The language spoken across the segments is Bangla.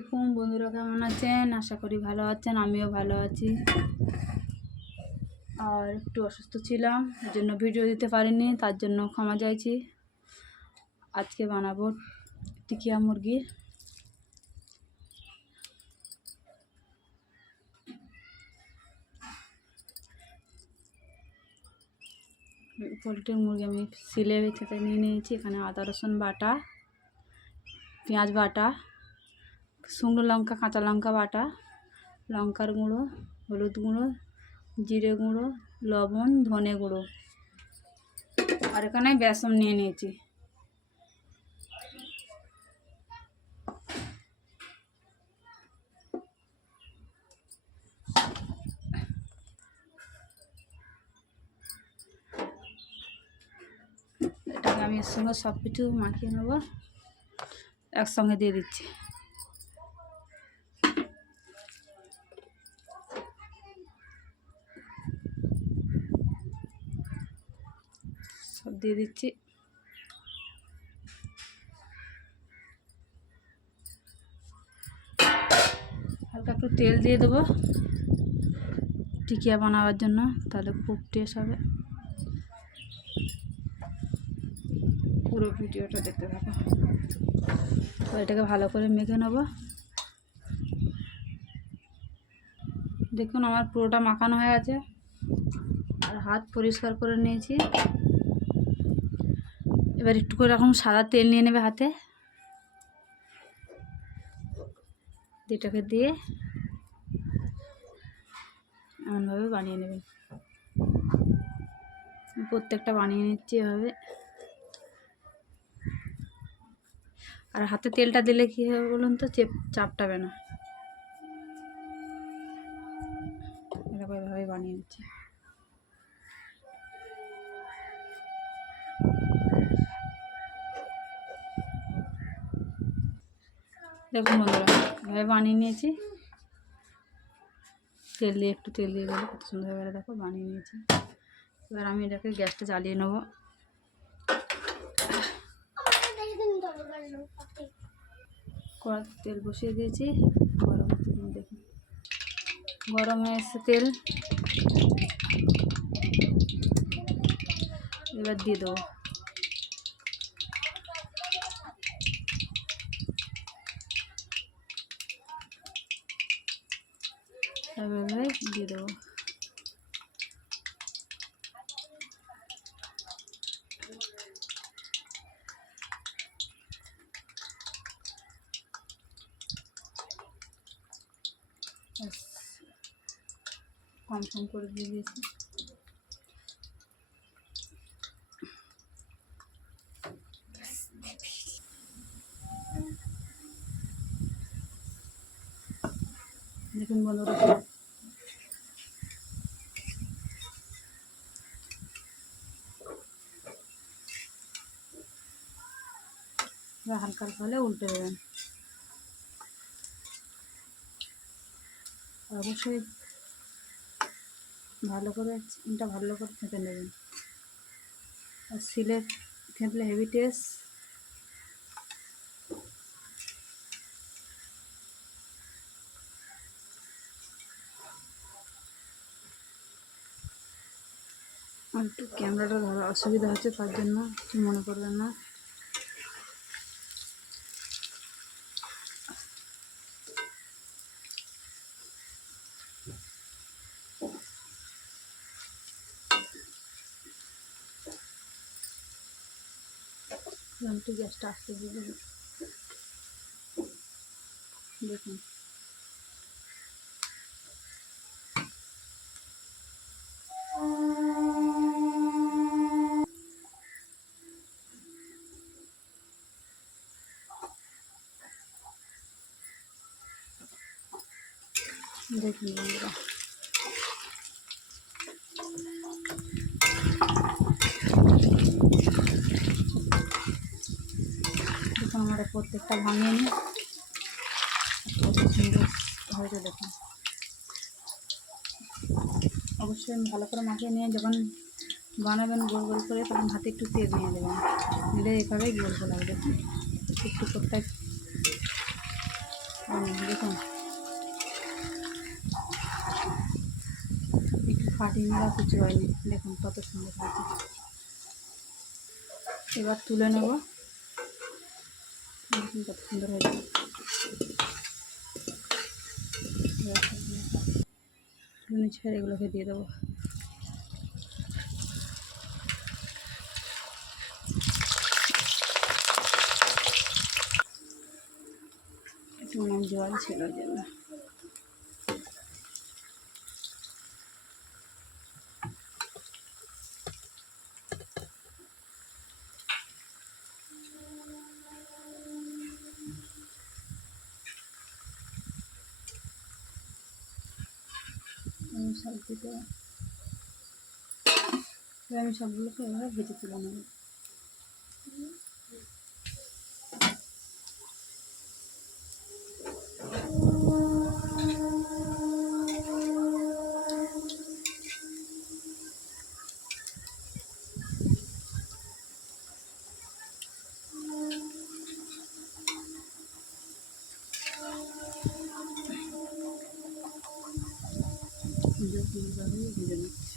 আলাইকুম বন্ধুরা, কেমন আছেন? আশা করি ভালো আছেন। আমিও ভালো আছি। আর একটু অসুস্থ ছিলাম, এর জন্য ভিডিও দিতে পারিনি, তার জন্য ক্ষমা চাইছি। আজকে বানাবো টিকিয়া মুরগির। পোলট্রির মুরগি আমি সিলে বেছে নিয়ে নিয়েছি। এখানে আদা রসুন বাটা, পেঁয়াজ বাটা, শুকনো লঙ্কা কাঁচা লঙ্কা বাটা, লঙ্কার গুঁড়ো, হলুদ গুঁড়ো, জিরে গুঁড়ো, লবণ, ধনে গুঁড়ো, আর এখানে বেসন নিয়ে নিয়েছি। এটাকে আমি এর সঙ্গে সব কিছু মাখিয়ে নেবো, একসঙ্গে দিয়ে দিচ্ছি। সব দিয়ে দিচ্ছি। হালকা একটু তেল দিয়ে দেবো টিকিয়া বানাবার জন্য, তাহলে খুব টেস্ট হবে। পুরো ভিডিওটা দেখতে থাকো। তো এটাকে ভালো করে মেখে নেব। দেখুন আমার পুরোটা মাখানো হয়ে আছে, আর হাত পরিষ্কার করে নিয়েছি। এবার একটু করে এখন সাদা তেল নিয়ে নেবে হাতে, এটাকে দিয়ে এমনভাবে বানিয়ে নেবেন। প্রত্যেকটা বানিয়ে নিচ্ছি এভাবে। আর হাতে তেলটা দিলে কী হবে বলুন তো, চাপটাবে না। এরকম এভাবে বানিয়ে নিচ্ছি। দেখুন বন্ধুরা, এভাবে বানিয়ে নিয়েছি। তেল দিয়ে একটু তেল দিয়ে দিলে কত সুন্দরভাবে দেখো বানিয়ে নিয়েছি। এবার আমি এটাকে গ্যাসটা জ্বালিয়ে নেবো। কড়াতে তেল বসিয়ে দিয়েছি, গরম হতে দিন। দেখুন গরম হয়ে এসেছে তেল, এবার দিয়ে দেবো। এভাবে দিয়ে দেবো। কম কম করে দিয়ে দিয়েছি। দেখুন বন্ধুরা, হালকা হালকা হলে উল্টে দেবেন। অবশ্যই ভালো করে চিকেনটা ভালো করে থেঁতে নেবেন। আর সিলে থেঁতলে হেভি টেস্ট। আর একটু ক্যামেরাটা ধরা অসুবিধা হচ্ছে, তার জন্য কিছু মনে করবেন না। একটু গ্যাসটা আস্তে দিয়ে দেবেন। দেখুন দেখুন বন্ধুরা, দেখুন আমরা প্রত্যেকটা ভাঙিয়ে নিই, কত সুন্দর হয়েছে দেখুন। অবশ্যই ভালো করে মাখিয়ে নিয়ে যখন বানাবেন গোল গোল করে, তখন হাতে একটু তেল নিয়ে দেবেন, নিলে এভাবেই গোল গোল হবে। দেখুন একটু দেখুন একটু ফাটিয়ে নেওয়া কিছু হয়নি, দেখুন কত সুন্দর হয়েছে। এবার তুলে নেব, দেখুন কত সুন্দর হয়েছে। নিচে এগুলোকে দিয়ে দেবো। জল ছিল জন্য আমি সবগুলোকে এভাবে ভেজে তুলে নেব। ভেজে নিচ্ছি।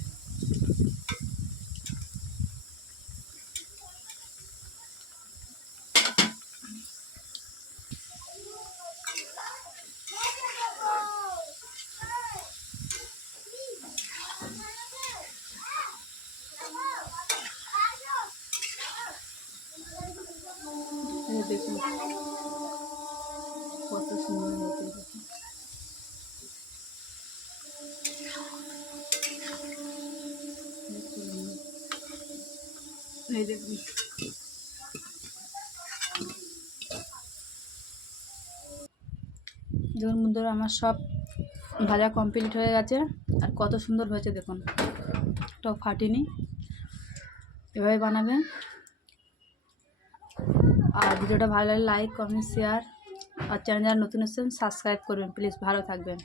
দেখুন কত সুন্দর হয়েছে, দেখুন। এই দেখুন দেখুন বন্ধুরা, আমার সব ভাজা কমপ্লিট হয়ে গেছে। আর কত সুন্দর হয়েছে দেখুন, এটাও ফাটেনি। এভাবে বানাবেন। আর ভিডিওটা ভালো লাগলে লাইক, কমেন্ট, শেয়ার। আর চ্যানেল যারা নতুন এসেছেন সাবস্ক্রাইব করবেন প্লিজ। ভালো থাকবেন।